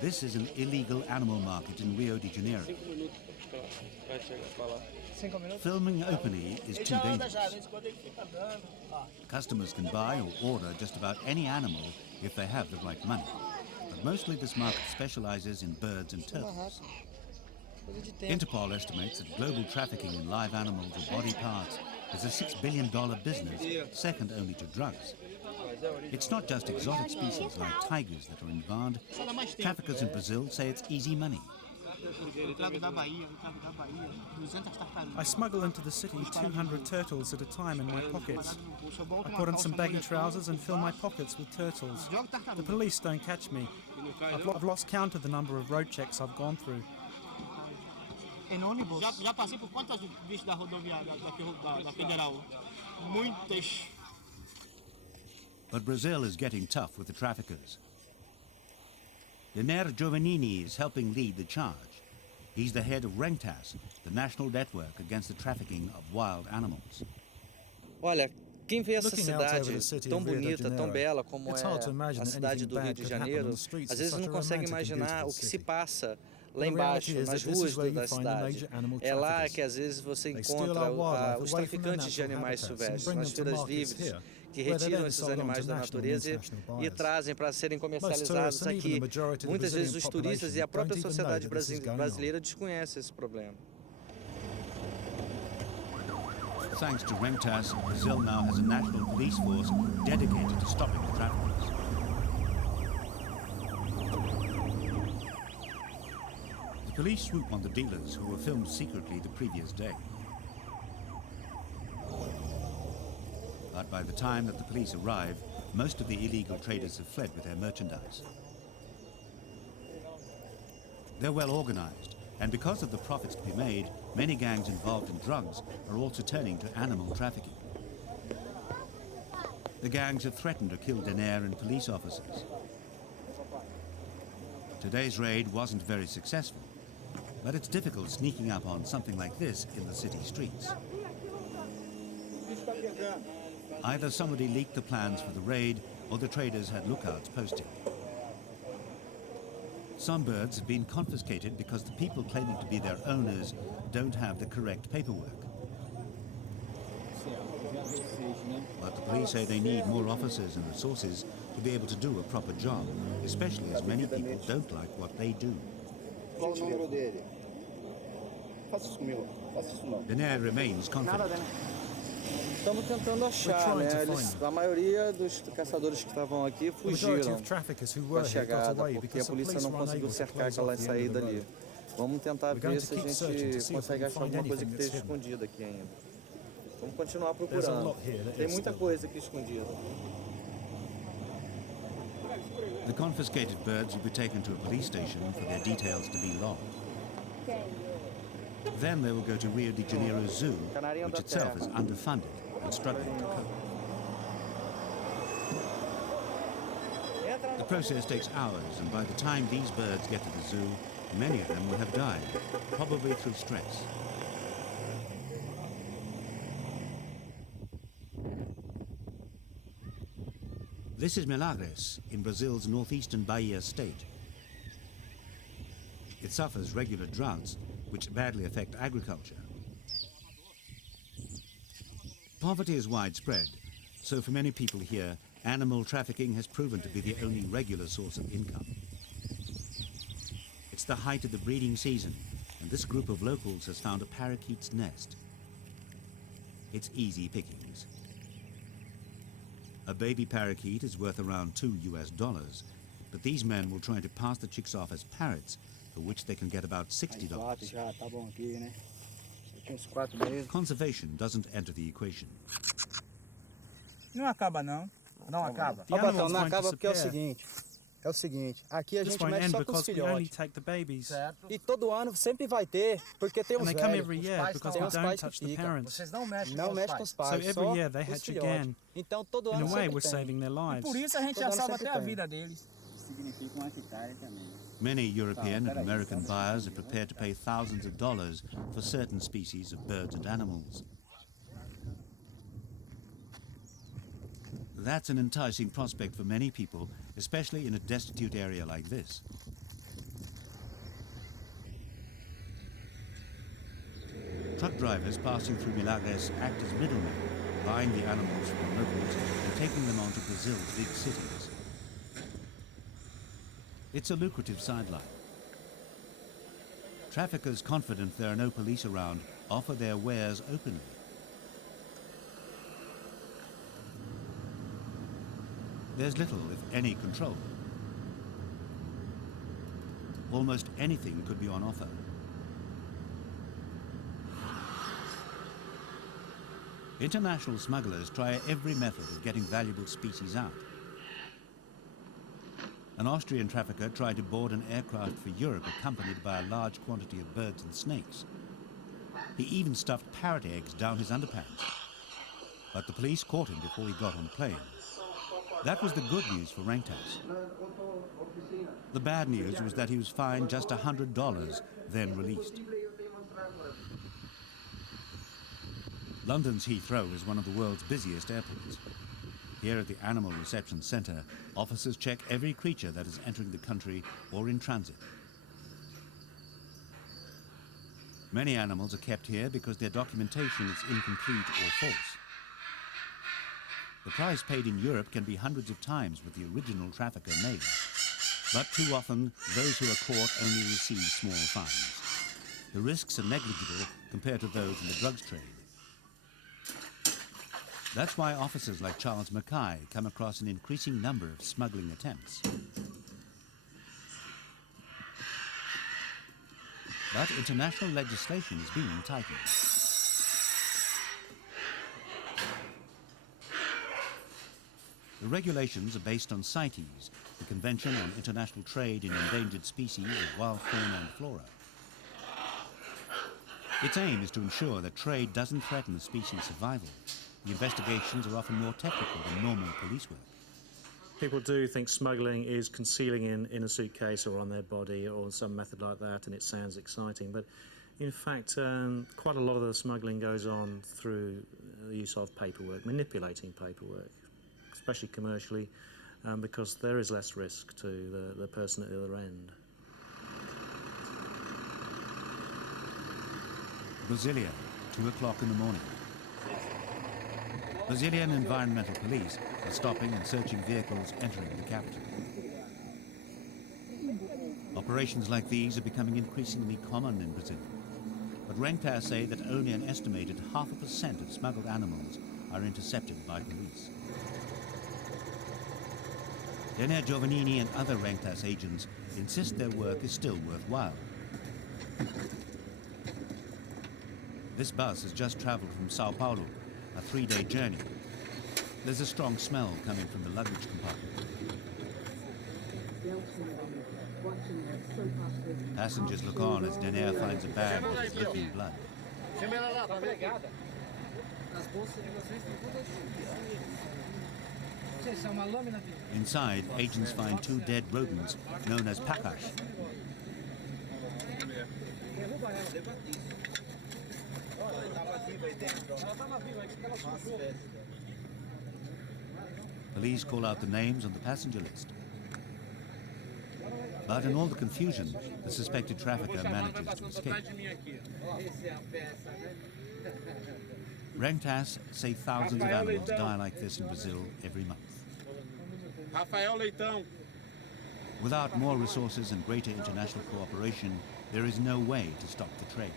This is an illegal animal market in Rio de Janeiro. Filming openly is too dangerous. Customers can buy or order just about any animal if they have the right money. But mostly this market specializes in birds and turtles. Interpol estimates that global trafficking in live animals or body parts is a $6 billion business, second only to drugs. It's not just exotic species like tigers that are in demand. Traffickers in Brazil say it's easy money. I smuggle into the city 200 turtles at a time in my pockets. I put on some baggy trousers and fill my pockets with turtles. The police don't catch me. I've lost count of the number of road checks I've gone through. Em ônibus? Já passei por quantas bichos da rodoviária da Federal? Muitas. But Brazil is getting tough with the traffickers. Giovanini is helping lead the charge. He's the head of RENCTAS, the national network against the trafficking of wild animals. Olha, quem vê essa cidade tão bonita, tão bela como é a cidade do Rio de Janeiro, às vezes não consegue imaginar o que se passa lá embaixo, nas ruas da cidade. É lá que às vezes você encontra os traficantes de animais silvestres, nas feiras livres, que retiram esses animais da natureza e trazem para serem comercializados aqui. Muitas vezes os turistas e a própria sociedade brasileira desconhecem esse problema. Thanks to RENCTAS, Brazil now has a national police force dedicated to stopping the traffickers. The police swoop on the dealers who were filmed secretly the previous day. But by the time that the police arrive, most of the illegal traders have fled with their merchandise. They're well organized, and because of the profits to be made, many gangs involved in drugs are also turning to animal trafficking. The gangs have threatened to kill Denaire and police officers. Today's raid wasn't very successful, but it's difficult sneaking up on something like this in the city streets. Either somebody leaked the plans for the raid, or the traders had lookouts posted. Some birds have been confiscated because the people claiming to be their owners don't have the correct paperwork. But the police say they need more officers and resources to be able to do a proper job, especially as many people don't like what they do. Denaire remains confident. Estamos tentando achar, né? A maioria dos caçadores que estavam aqui fugiram da chegada, porque a polícia não conseguiu cercar aquela saída ali. Vamos tentar ver se a gente consegue achar alguma coisa que esteja escondida aqui ainda. Vamos continuar procurando. Tem muita coisa aqui escondida. The confiscated birds will be taken to a police station for their details to be logged. Then they will go to Rio de Janeiro Zoo, which itself is underfunded and struggling to cope. The process takes hours, and by the time these birds get to the zoo, many of them will have died, probably through stress. This is Milagres in Brazil's northeastern Bahia state. It suffers regular droughts, which badly affect agriculture. Poverty is widespread, so for many people here, animal trafficking has proven to be the only regular source of income. It's the height of the breeding season, and this group of locals has found a parakeet's nest. It's easy pickings. A baby parakeet is worth around $2 US, but these men will try to pass the chicks off as parrots, for which they can get about $60. Conservation doesn't enter the equation. Não acaba não. Não acaba. Não acaba porque é o seguinte, aqui a gente mexe só com os filhotes. E todo ano sempre vai ter, porque tem uns velhos. Tem os pais que ficam. Vocês não mexem com os pais, só os filhotes. Então todo ano sempre tem. E por isso a gente já salva até a vida deles. Many European and American buyers are prepared to pay thousands of dollars for certain species of birds and animals. That's an enticing prospect for many people, especially in a destitute area like this. Truck drivers passing through Milagres act as middlemen, buying the animals from the locals and taking them on to Brazil's big cities. It's a lucrative sideline. Traffickers, confident there are no police around, offer their wares openly. There's little, if any, control. Almost anything could be on offer. International smugglers try every method of getting valuable species out. An Austrian trafficker tried to board an aircraft for Europe accompanied by a large quantity of birds and snakes. He even stuffed parrot eggs down his underpants. But the police caught him before he got on the plane. That was the good news for RENCTAS. The bad news was that he was fined just $100, then released. London's Heathrow is one of the world's busiest airports. Here at the Animal Reception Centre, officers check every creature that is entering the country or in transit. Many animals are kept here because their documentation is incomplete or false. The price paid in Europe can be hundreds of times what the original trafficker made. But too often, those who are caught only receive small fines. The risks are negligible compared to those in the drugs trade. That's why officers like Charles Mackay come across an increasing number of smuggling attempts. But international legislation is being tightened. The regulations are based on CITES, the Convention on International Trade in Endangered Species of Wild Fauna and Flora. Its aim is to ensure that trade doesn't threaten a species' survival. The investigations are often more technical than normal police work. People do think smuggling is concealing in a suitcase or on their body or some method like that, and it sounds exciting. But in fact, quite a lot of the smuggling goes on through the use of paperwork, manipulating paperwork, especially commercially, because there is less risk to the person at the other end. Brasilia, 2 o'clock in the morning. Brazilian environmental police are stopping and searching vehicles entering the capital. Operations like these are becoming increasingly common in Brazil, but RENCTAS say that only an estimated 0.5% of smuggled animals are intercepted by police. Then Giovanini and other RENCTAS agents insist their work is still worthwhile. This bus has just traveled from Sao Paulo, a 3-day journey. There's a strong smell coming from the luggage compartment. Passengers look on as Denaire finds a bag with dripping blood. Inside, agents find 2 dead rodents known as parrots. Police call out the names on the passenger list. But in all the confusion, the suspected trafficker manages to escape. RENCTAS say thousands of animals die like this in Brazil every month. Without more resources and greater international cooperation, there is no way to stop the trade.